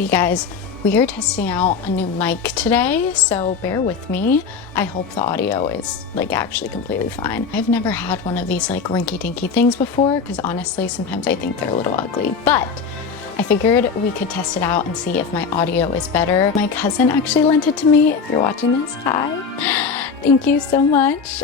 Alrighty guys, we are testing out a new mic today, so bear with me. I hope the audio is like actually completely fine. I've never had one of these like rinky-dinky things before because honestly, sometimes I think they're a little ugly, but I figured we could test it out and see if my audio is better. My cousin actually lent it to me. If you're watching this, hi. Thank you so much.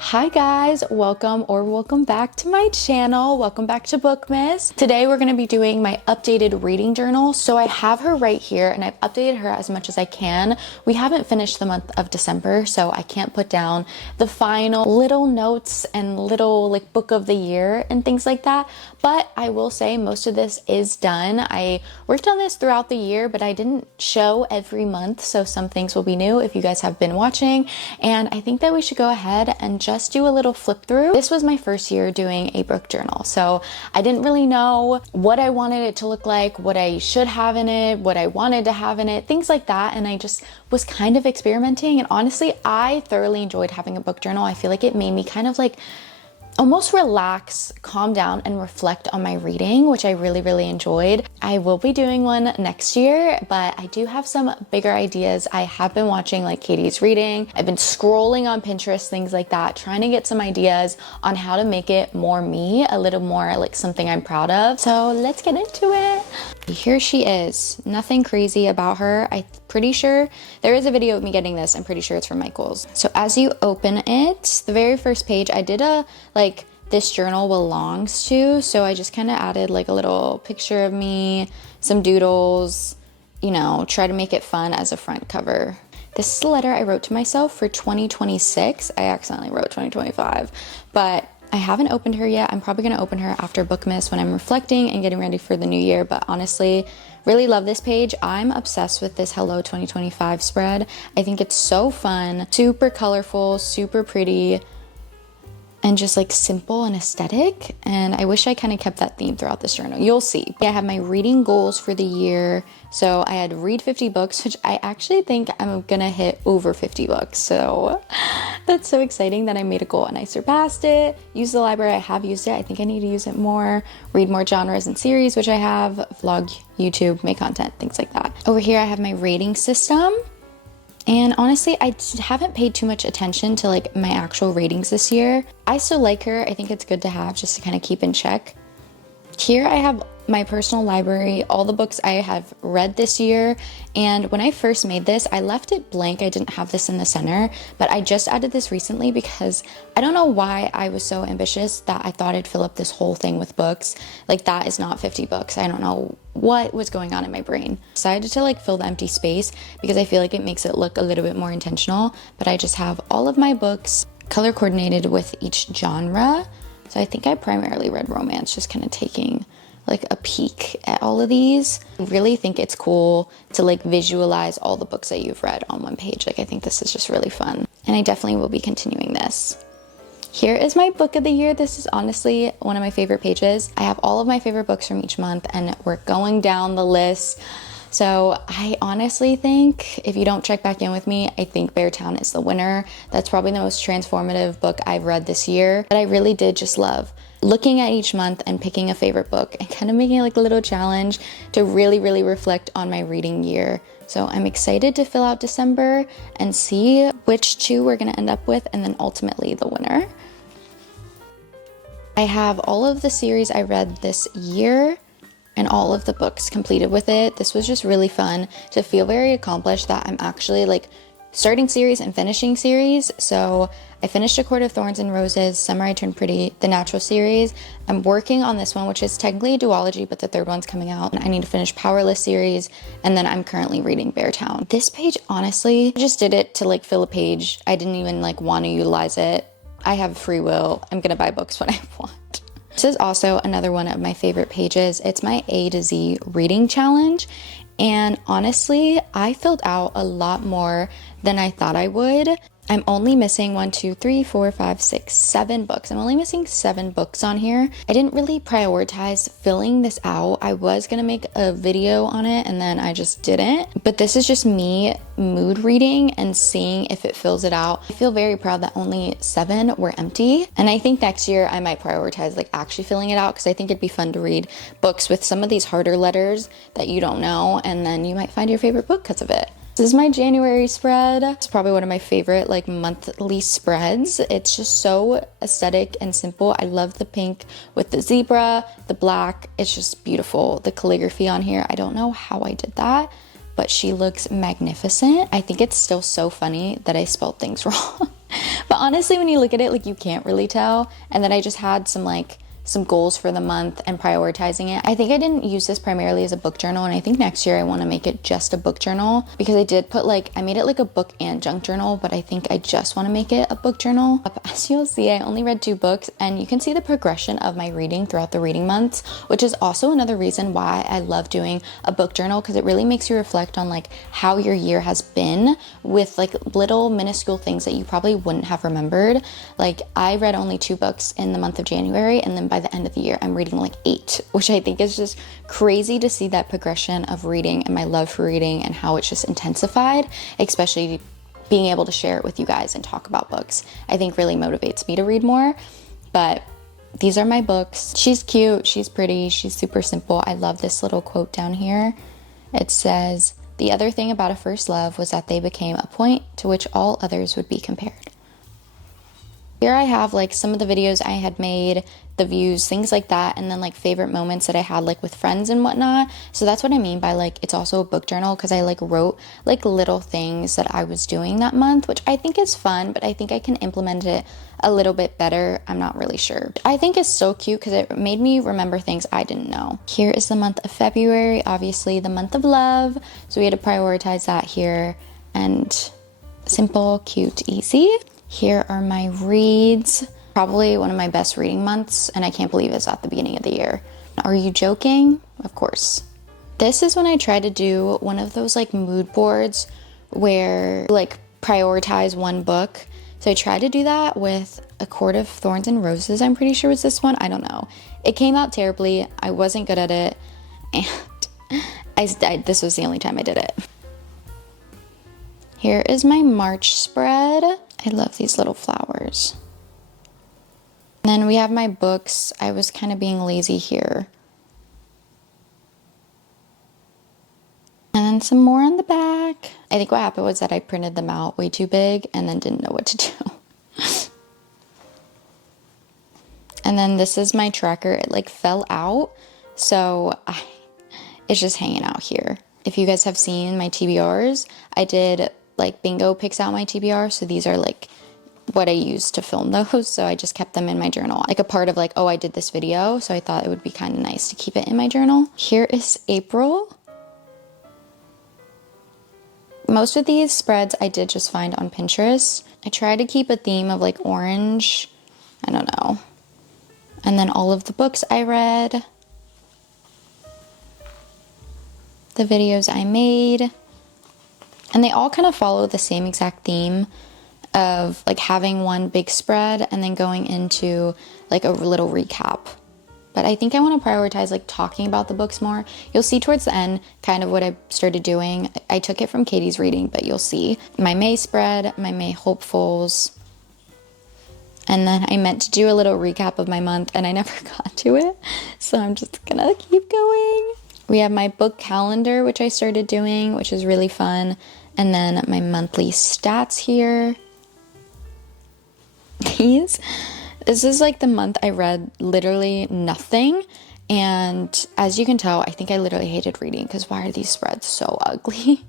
Hi guys, welcome back to my channel. Welcome back to Bookmas. Today we're going to be doing my updated reading journal. So I have her right here and I've updated her as much as I can. We haven't finished the month of December, so I can't put down the final little notes and little like book of the year and things like that. But I will say most of this is done. I worked on this throughout the year, but I didn't show every month. So some things will be new if you guys have been watching. And I think that we should go ahead and just do a little flip through. This was my first year doing a book journal. So I didn't really know what I wanted it to look like, what I should have in it, what I wanted to have in it, things like that. And I just was kind of experimenting. And honestly, I thoroughly enjoyed having a book journal. I feel like it made me kind of like almost relax, calm down, and reflect on my reading, which I really enjoyed. I will be doing one next year, but I do have some bigger ideas. I have been watching like Katie's reading. I've been scrolling on Pinterest, things like that, trying to get some ideas on how to make it more me, a little more like something I'm proud of. So let's get into it. Here she is. Nothing crazy about her. I'm pretty sure there is a video of me getting this. I'm pretty sure it's from Michael's. So as you open it, the very first page, I did a like this journal belongs to, so I just kind of added like a little picture of me, some doodles, you know, try to make it fun as a front cover. This is a letter I wrote to myself for 2026. I accidentally wrote 2025, but I haven't opened her yet. I'm probably going to open her after Bookmas when I'm reflecting and getting ready for the new year. But honestly, really love this page. I'm obsessed with this Hello 2025 spread. I think it's so fun, super colorful, super pretty, and just like simple and aesthetic. And I wish I kind of kept that theme throughout this journal. You'll see. I have my reading goals for the year. So I had read 50 books, which I actually think I'm gonna hit over 50 books. So that's so exciting that I made a goal and I surpassed it. Use the library, I have used it. I think I need to use it more. Read more genres and series, which I have. Vlog, YouTube, make content, things like that. Over here I have my rating system. And honestly, I haven't paid too much attention to like my actual ratings this year. I still like her. I think it's good to have just to kind of keep in check. Here I have my personal library, all the books I have read this year. And when I first made this, I left it blank. I didn't have this in the center, but I just added this recently because I don't know why I was so ambitious that I thought I'd fill up this whole thing with books. Like that is not 50 books. I don't know what was going on in my brain. Decided to like fill the empty space because I feel like it makes it look a little bit more intentional, but I just have all of my books color coordinated with each genre. So I think I primarily read romance, just kind of taking like a peek at all of these. I really think it's cool to like visualize all the books that you've read on one page. Like I think this is just really fun. And I definitely will be continuing this. Here is my book of the year. This is honestly one of my favorite pages. I have all of my favorite books from each month and we're going down the list. So I honestly think if you don't check back in with me, I think Beartown is the winner. That's probably the most transformative book I've read this year. But I really did just love looking at each month and picking a favorite book and kind of making like a little challenge to really reflect on my reading year. So I'm excited to fill out December and see which two we're gonna end up with and then ultimately the winner. I have all of the series I read this year and all of the books completed with it. This was just really fun to feel very accomplished that I'm actually like starting series and finishing series. So I finished A Court of Thorns and Roses, Summer I Turned Pretty, the Natural series. I'm working on this one, which is technically a duology, but the third one's coming out. I need to finish Powerless series, and then I'm currently reading Beartown. This page, honestly, I just did it to like fill a page. I didn't even like want to utilize it. I have free will. I'm gonna buy books when I want. This is also another one of my favorite pages. It's my A to Z reading challenge. And honestly, I filled out a lot more than I thought I would. I'm only missing 1, 2, 3, 4, 5, 6, 7 books. I'm only missing 7 books on here. I didn't really prioritize filling this out. I was gonna make a video on it and then I just didn't. But this is just me mood reading and seeing if it fills it out. I feel very proud that only 7 were empty. And I think next year I might prioritize like actually filling it out, because I think it'd be fun to read books with some of these harder letters that you don't know, and then you might find your favorite book because of it. This is my January spread. It's probably one of my favorite like monthly spreads. It's just so aesthetic and simple. I love the pink with the zebra, the black. It's just beautiful. The calligraphy on here, I don't know how I did that, but she looks magnificent. I think it's still so funny that I spelled things wrong. But honestly, when you look at it, like you can't really tell. And then I just had some goals for the month and prioritizing it. I think I didn't use this primarily as a book journal, and I think next year I want to make it just a book journal, because I did put I made it like a book and junk journal, but I think I just want to make it a book journal. As you'll see, I only read 2 books, and you can see the progression of my reading throughout the reading months, which is also another reason why I love doing a book journal, because it really makes you reflect on like how your year has been with like little minuscule things that you probably wouldn't have remembered. Like I read only 2 books in the month of January, and then by the end of the year I'm reading like 8, which I think is just crazy to see that progression of reading and my love for reading and how it's just intensified, especially being able to share it with you guys and talk about books. I think really motivates me to read more. But these are my books. She's cute, she's pretty, she's super simple. I love this little quote down here. It says, "The other thing about a first love was that they became a point to which all others would be compared." Here I have like some of the videos I had made, the views, things like that, and then like favorite moments that I had like with friends and whatnot. So that's what I mean by like it's also a book journal, because I like wrote like little things that I was doing that month, which I think is fun, but I think I can implement it a little bit better. I'm not really sure. I think it's so cute because it made me remember things I didn't know. Here is the month of February, obviously the month of love, so we had to prioritize that here, and simple, cute, easy. Here are my reads. Probably one of my best reading months, and I can't believe it's at the beginning of the year. Are you joking? Of course. This is when I tried to do one of those like mood boards where like prioritize one book. So I tried to do that with A Court of Thorns and Roses, I'm pretty sure was this one. I don't know. It came out terribly. I wasn't good at it, and this was the only time I did it. Here is my March spread. I love these little flowers. And then we have my books. I was kind of being lazy here. And then some more on the back. I think what happened was that I printed them out way too big and then didn't know what to do. And then this is my tracker. It like fell out, so it's just hanging out here. If you guys have seen my TBRs, I did like bingo picks out my TBR, so these are like what I used to film those, so I just kept them in my journal, like a part of like, oh, I did this video, so I thought it would be kind of nice to keep it in my journal. Here is April. Most of these spreads I did just find on Pinterest. I tried to keep a theme of like orange, I don't know. And then all of the books I read, the videos I made, and they all kind of follow the same exact theme of like having one big spread and then going into like a little recap. But I think I want to prioritize like talking about the books more. You'll see towards the end kind of what I started doing. I took it from Katie's reading, but you'll see my May spread, my May hopefuls. And then I meant to do a little recap of my month and I never got to it. So I'm just gonna keep going. We have my book calendar, which I started doing, which is really fun. And then my monthly stats here. This is like the month I read literally nothing. And as you can tell, I think I literally hated reading because why are these spreads so ugly?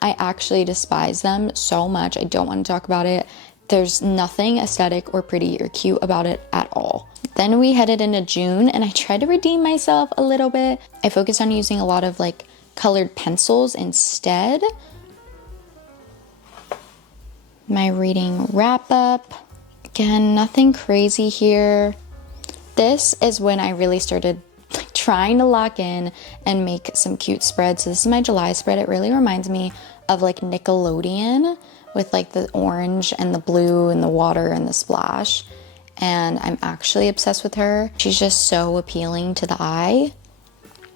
I actually despise them so much. I don't want to talk about it. There's nothing aesthetic or pretty or cute about it at all. Then we headed into June and I tried to redeem myself a little bit. I focused on using a lot of like colored pencils instead. My reading wrap up. Again, nothing crazy here. This is when I really started trying to lock in and make some cute spreads. So this is my July spread. It really reminds me of like Nickelodeon, with like the orange and the blue and the water and the splash. And I'm actually obsessed with her. She's just so appealing to the eye.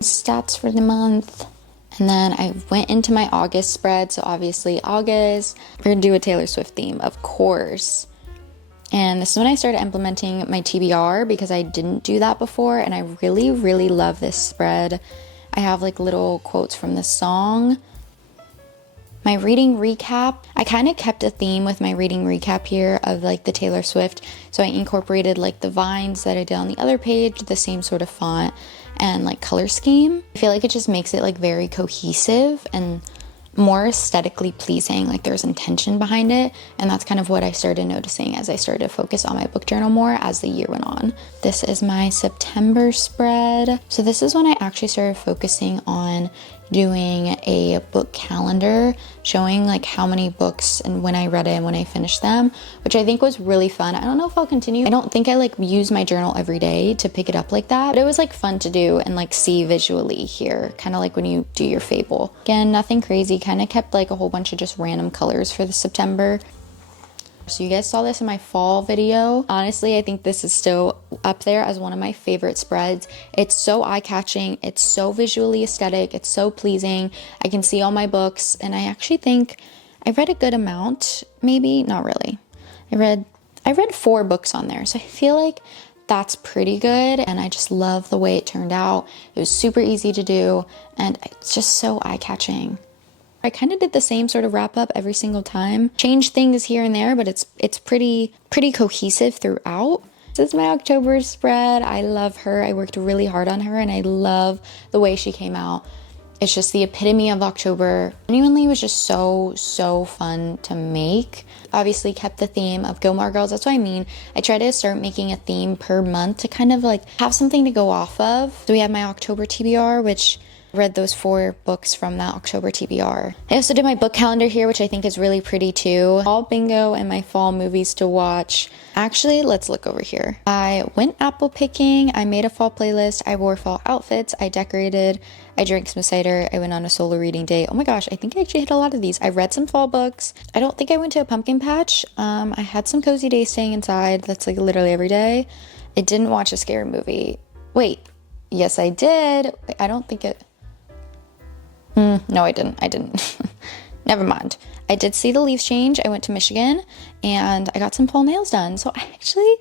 Stats for the month. And then I went into my August spread. So obviously August, we're gonna do a Taylor Swift theme, of course. And this is when I started implementing my TBR because I didn't do that before. And I really, really love this spread. I have like little quotes from the song. My reading recap, I kind of kept a theme with my reading recap here of like the Taylor Swift. So I incorporated like the vines that I did on the other page, the same sort of font and like color scheme. I feel like it just makes it like very cohesive and more aesthetically pleasing, like there's intention behind it. And that's kind of what I started noticing as I started to focus on my book journal more as the year went on. This is my September spread. So this is when I actually started focusing on doing a book calendar showing like how many books and when I read it and when I finished them, which I think was really fun. I don't know if I'll continue. I don't think I like use my journal every day to pick it up like that, but it was like fun to do and like see visually here, kind of like when you do your fable. Again, nothing crazy, kind of kept like a whole bunch of just random colors for the September. So you guys saw this in my fall video. Honestly, I think this is still up there as one of my favorite spreads. It's so eye-catching, it's so visually aesthetic, it's so pleasing. I can see all my books, and I actually think I read a good amount, maybe, not really. I read 4 books on there, so I feel like that's pretty good, and I just love the way it turned out. It was super easy to do, and it's just so eye-catching. I kind of did the same sort of wrap up every single time. Changed things here and there, but it's pretty cohesive throughout. This is my October spread. I love her. I worked really hard on her and I love the way she came out. It's just the epitome of October. Genuinely was just so fun to make. Obviously kept the theme of Gilmore Girls. That's what I mean. I try to start making a theme per month to kind of like have something to go off of. So we have my October TBR, which read those 4 books from that October TBR. I also did my book calendar here, which I think is really pretty too. Fall bingo and my fall movies to watch. Actually, let's look over here. I went apple picking. I made a fall playlist. I wore fall outfits. I decorated. I drank some cider. I went on a solo reading day. Oh my gosh, I think I actually hit a lot of these. I read some fall books. I don't think I went to a pumpkin patch. I had some cozy days staying inside. That's like literally every day. I didn't watch a scary movie. Wait, yes I did. I don't think it... No, I didn't. Never mind. I did see the leaves change. I went to Michigan and I got some fall nails done. So I actually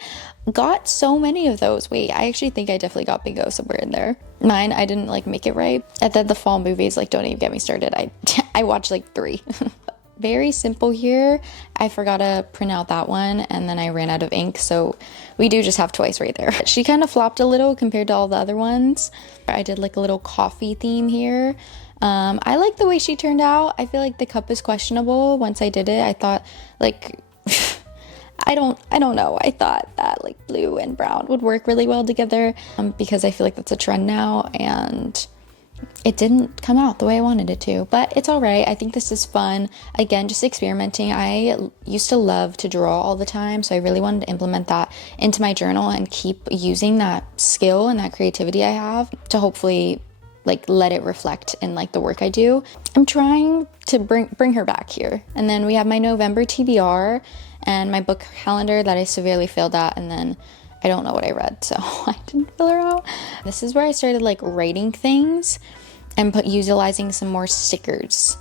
got so many of those. Wait, I actually think I definitely got bingo somewhere in there. Mine, I didn't like make it right. And then the fall movies, like don't even get me started. I watched like 3. Very simple here. I forgot to print out that one and then I ran out of ink. So we do just have twice right there. She kind of flopped a little compared to all the other ones. I did like a little coffee theme here. I like the way she turned out. I feel like the cup is questionable. Once I did it, I thought like, I don't know. I thought that like blue and brown would work really well together because I feel like that's a trend now and it didn't come out the way I wanted it to, but it's all right. I think this is fun. Again, just experimenting. I used to love to draw all the time, so I really wanted to implement that into my journal and keep using that skill and that creativity I have to hopefully like let it reflect in like the work I do. I'm trying to bring her back here. And then we have my November TBR and my book calendar that I severely failed at, and then I don't know what I read, so I didn't fill her out. This is where I started like writing things and utilizing some more stickers.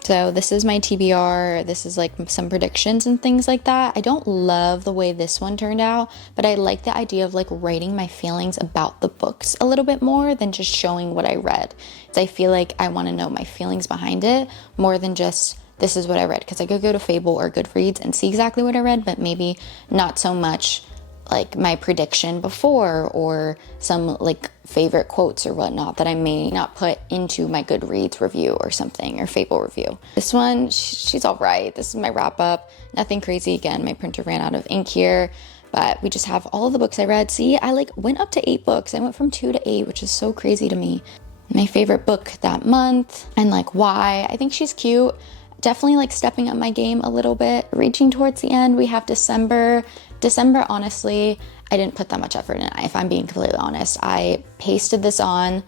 So this is my TBR. This is like some predictions and things like that. I don't love the way this one turned out, but I like the idea of like writing my feelings about the books a little bit more than just showing what I read. So I feel like I want to know my feelings behind it more than just this is what I read, because I could go to Fable or Goodreads and see exactly what I read, but maybe not so much like my prediction before or some like favorite quotes or whatnot that I may not put into my Goodreads review or something, or Fable review. This one, she's all right. This is my wrap up. Nothing crazy. Again, my printer ran out of ink here, but we just have all of the books I read. See, I like went up to 8 books. I went from 2 to 8, which is so crazy to me. My favorite book that month and like why. I think she's cute. Definitely like stepping up my game a little bit. Reaching towards the end, we have December. December, honestly, I didn't put that much effort in it, if I'm being completely honest. I pasted this on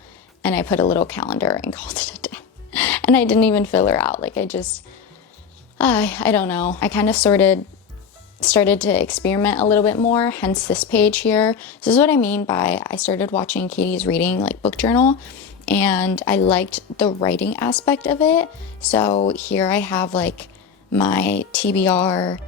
and I put a little calendar and called it a day. And I didn't even fill her out. Like I don't know. I kind of started to experiment a little bit more, hence this page here. So this is what I mean by I started watching Katie's reading like book journal, and I liked the writing aspect of it. So here I have like my TBR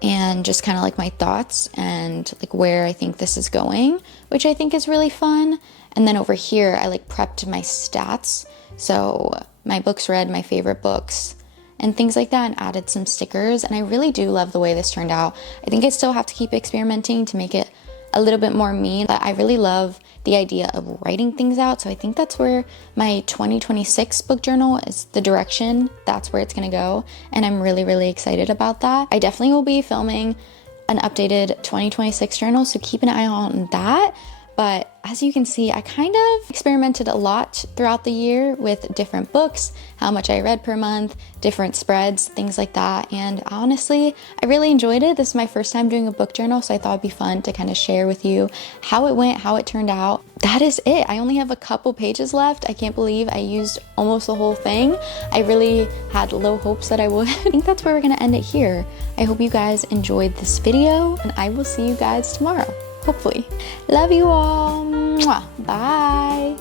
and just kind of like my thoughts and like where I think this is going, which I think is really fun. And then over here I like prepped my stats, so my books read, my favorite books, and things like that, and added some stickers. And I really do love the way this turned out. I think I still have to keep experimenting to make it a little bit more me, but I really love the idea of writing things out. So I think that's where my 2026 book journal is, the direction, that's where it's gonna go. And I'm really, really excited about that. I definitely will be filming an updated 2026 journal, so keep an eye on that. But as you can see, I kind of experimented a lot throughout the year with different books, how much I read per month, different spreads, things like that. And honestly, I really enjoyed it. This is my first time doing a book journal, so I thought it'd be fun to kind of share with you how it went, how it turned out. That is it. I only have a couple pages left. I can't believe I used almost the whole thing. I really had low hopes that I would. I think that's where we're gonna end it here. I hope you guys enjoyed this video, and I will see you guys tomorrow. Hopefully. Love you all. Mwah. Bye.